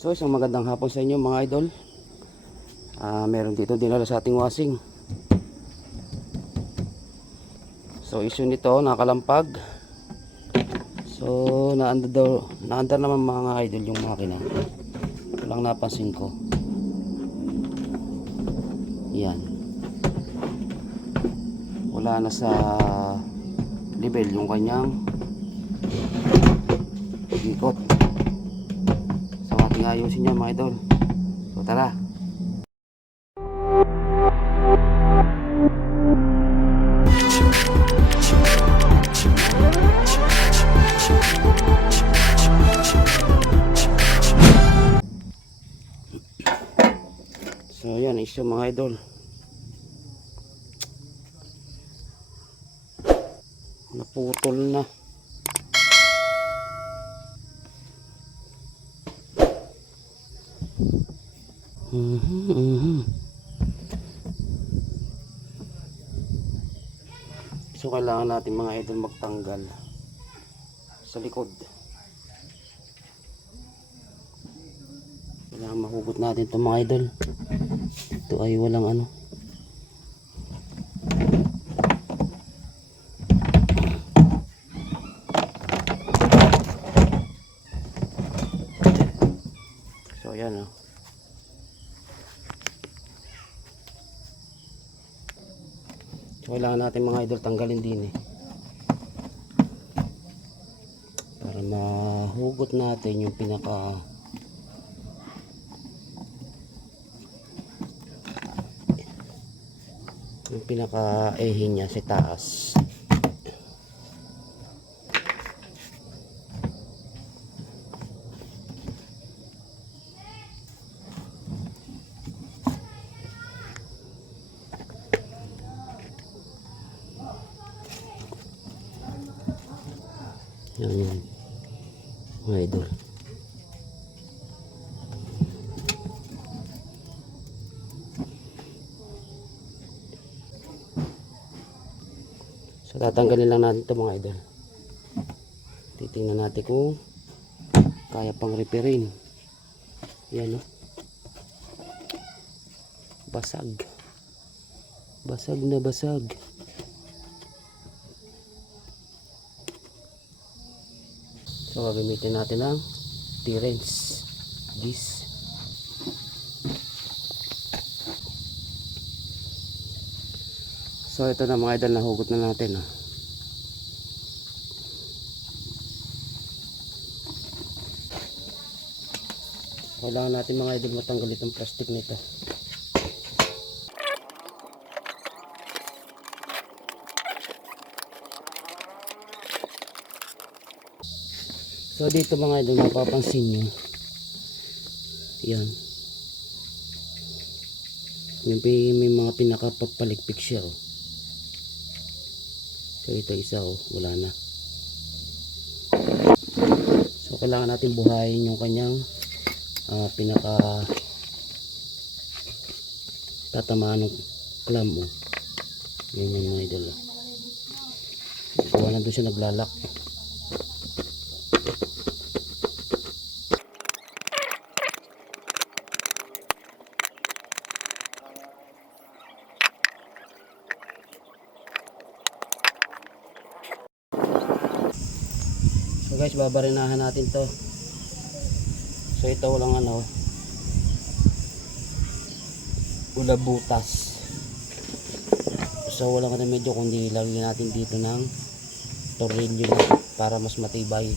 So isang magandang hapon sa inyo mga idol. Ah, Meron dito dinala sa ating washing. So issue nito nakalampag. So naanda daw Naanda naman mga idol yung makina. Walang napansin ko. Yan. Wala na sa level yung kanyang ikot Ayusin yan mga idol. So tara. So yan issue mga idol. Naputol na Mhm, mhm. So kailangan natin mga idol magtanggal sa likod. Kailangan mahugot natin itong mga idol. Ito ay walang ano. So yan oh. Kailangan natin mga idol tanggalin din eh. Para mahugot natin yung pinaka yung pinaka ehe niya sa taas. Yan yan. Mga idol. So tatanggalin lang natin ito mga idol. Titingnan natin kung kaya pang repairin. Yan o. Basag. Basag na basag. So gagamitin natin ang T-Rens Gis So ito na mga idol nahugot na natin oh. Kailangan natin mga idol matanggal itong plastic nito So dito mga idol mapapansin nyo Yan Yung pi- may mga pinakapagpalikpik siya oh. So ito isa oh, wala na So kailangan natin buhayin yung kanyang ah, pinaka tatamaan ng clam oh. Yan yung mga idol oh. Gawa na doon siya naglalak So guys, babarinahan natin to. So ito walang ano, ula butas. So walang ano medyo kundi lagyan natin dito ng tornilyo para mas matibay.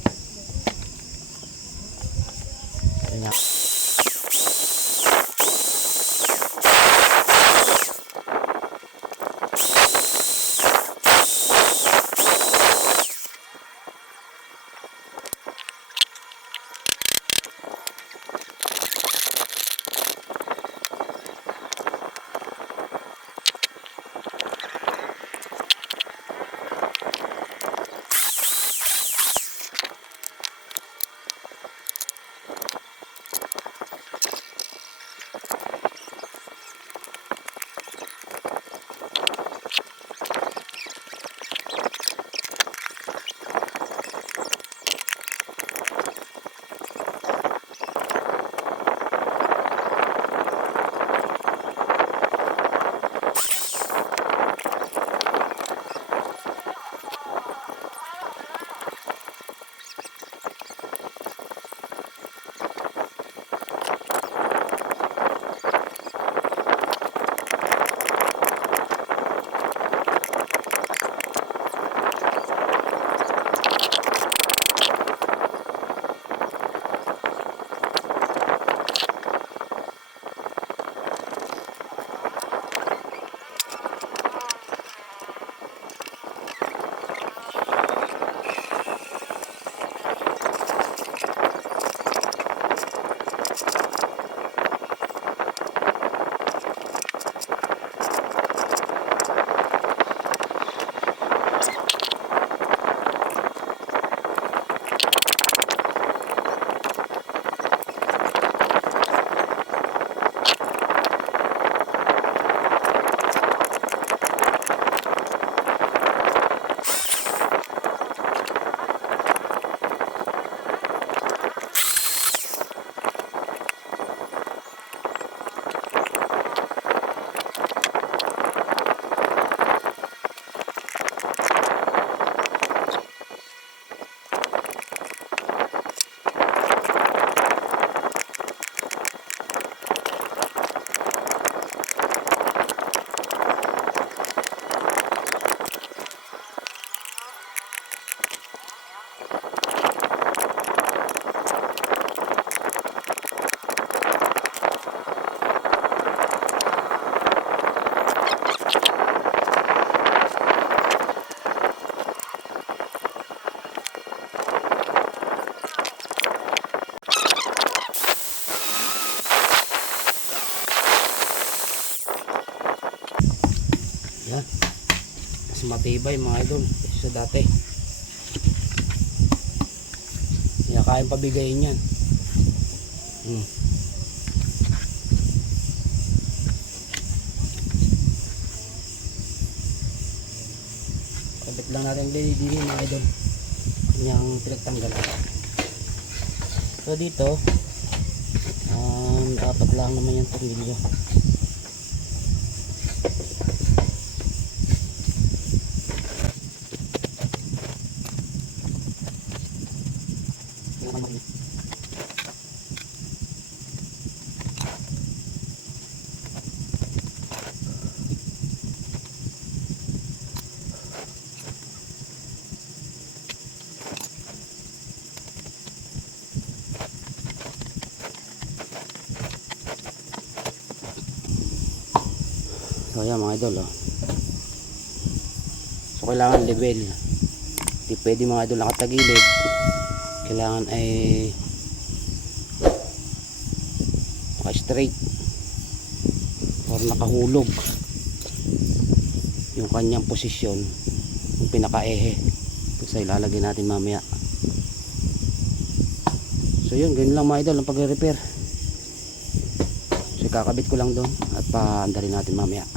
Ayan. Matibay mga idol sa dati. Kaya kayang pabigayin yan. Hmm. Kabit lang natin din mga idol. Kanyang pinagtanggalan. So dito, um, dapat lang naman yung tornilyo. So ayan mga idol oh. So kailangan level. Hindi pwede mga idol nakatagilid. Kailangan ay naka straight or nakahulog yung kanyang posisyon yung pinaka-ehe sa ilalagay natin mamaya so yun ganun lang mga idol ang pagre-repair so kakabit ko lang doon at paandarin natin mamaya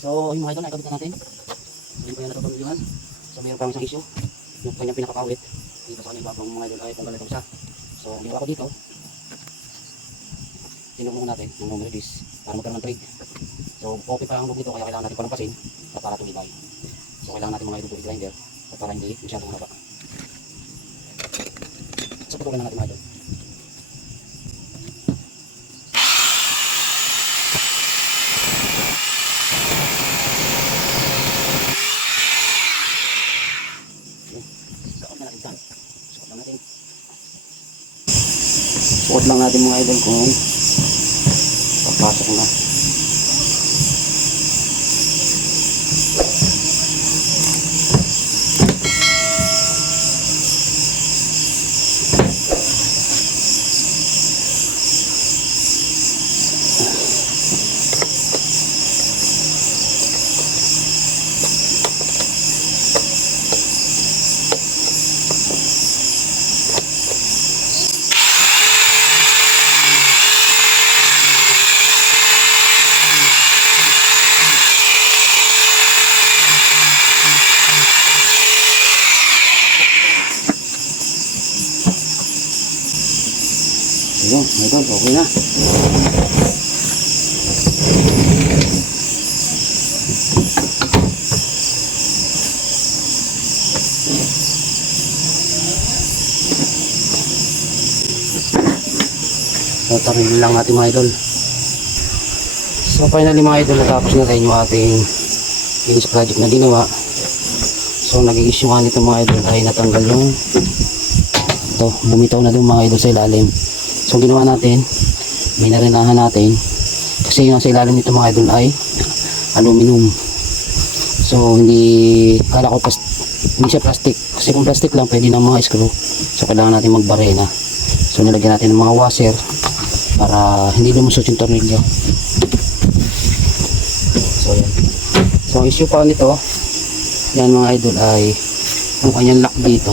So, yung mga ito, nakikabit na natin. Hindi pa yan natutulungan. So, mayroon pa isang issue. Yung kanyang pinakapawit. Dito sa kanyang babang mga idol ay tanggal itong isa. So, ang ginawa ko dito, tinulungan natin ng home release para magkaroon ng trade. So, open pa ang loob nito kaya kailangan natin palampasin at para tumibay. So, kailangan natin mga idol tubig grinder at para hindi masyadong mahaba. So, putulan na natin mga idol. Suot na natin dyan. Suot lang natin. Suot lang natin mga idol kung papasok na. Ayun, idol, okay na. So, tarin lang natin mga idol. So, finally mga idol, natapos na tayo yung ating finish project na ginawa. So, naging issue nga nito mga idol ay natanggal yung ito, bumitaw na doon mga idol sa ilalim. So, ginawa natin, may narinahan natin. Kasi yung sa ilalim nito mga idol ay aluminum. So, hindi, kala ko pas, hindi siya plastic. Kasi kung plastic lang, pwede na mga screw. So, kailangan natin magbarena. So, nilagyan natin ng mga washer para hindi lumusot yung tornilyo. So, yan. So, issue pa nito, yan mga idol ay yung kanyang lock dito.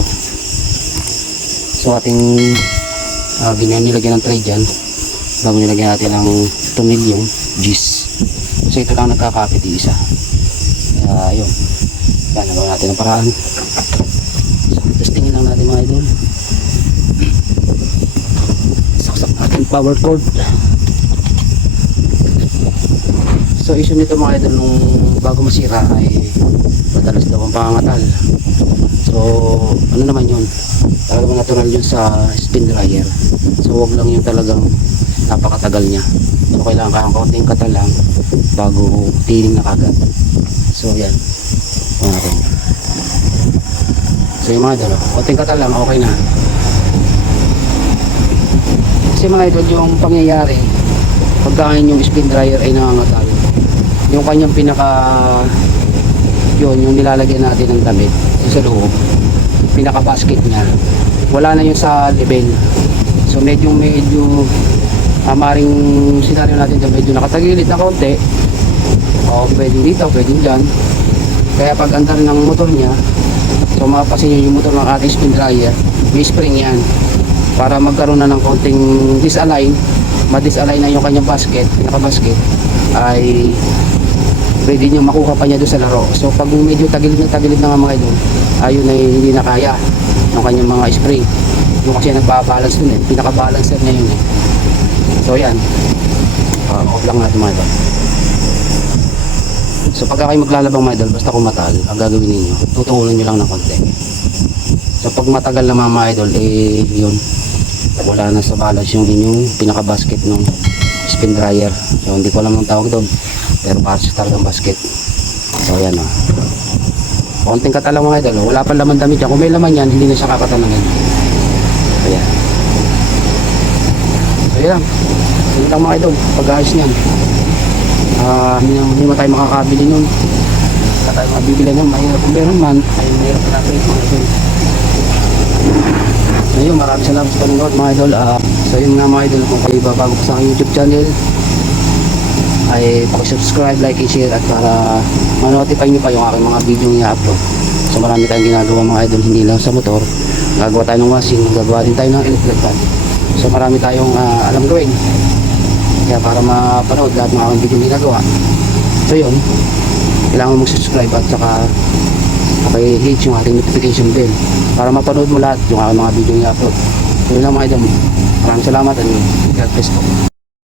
So, ating uh, ganyan nilagyan ng tray dyan bago nilagyan natin ng tornilyong gis. So, ito lang nagkakapit isa. Kaya, yun. Yan, nagawa natin ang paraan. So, testingin lang natin mga idol. Saksak natin power cord. So issue nito mga idol nung bago masira ay madalas daw ang pangangatal. So ano naman yun? Talagang natural yun sa spin dryer. So wag lang yung talagang napakatagal niya. So kailangan kang kaunting katal lang bago tiling na kagad. So yan. Natin. So yung mga idol, oh, kaunting katal lang okay na. Kasi mga idol yung pangyayari pagkain yung spin dryer ay nangangatal yung kanyang pinaka yun yung nilalagyan natin ng damit sa loob pinaka basket niya wala na yung sa level so medyo medyo uh, maring senaryo natin dyan medyo nakatagilid na konti O pwedeng dito, pwedeng dyan. Kaya pag andar ng motor niya, so mapapasin nyo yung motor ng ating spin dryer, may spring yan. Para magkaroon na ng konting disalign, ma-disalign na yung kanyang basket, pinaka-basket, ay pwede nyo makuha pa niya doon sa laro. So pag medyo tagilid na tagilid na nga mga idol, ayun ay hindi na kaya ng kanyang mga spring. Yung kasi nagbabalance dun eh, pinaka-balancer niya yun eh. So yan, uh, off lang natin mga idol. So pagka kayo maglalabang mga idol, basta kumatal, ang gagawin ninyo, tutuulan nyo lang ng konti. So pag matagal na mga, mga idol, eh yun, wala na sa balance yung inyong pinaka-basket ng spin dryer. So hindi ko alam ang tawag doon, pero para sa talagang basket. So yan o. Konting katalang mga idol, oh. wala pa laman damit yan. Kung may laman yan, hindi na siya kakatanangin. So yan. So yan lang. Yun lang mga idol, pag-ayos niyan. Ah, hindi, hindi naman tayo makakabili nun. Hindi tayo mabibili nun. Mahirap kung meron man, ay mahirap na natin mga idol. So yun, maraming salamat sa panonood mga idol. Ah, so yun nga mga idol, kung kayo ba bago sa aking YouTube channel, ay subscribe like, share at para ma-notify nyo pa yung aking mga video na i-upload. So marami tayong ginagawa mga idol, hindi lang sa motor. Gagawa tayo ng washing, gagawa din tayo ng electric fan. So marami tayong ah, alam gawin. Kaya para mapanood lahat ng aking video na ginagawa. So yun, kailangan mo subscribe at saka paki-hit yung ating notification bell para mapanood mo lahat yung aking mga video na i-upload. So yun lang mga idol. Maraming salamat and God bless po.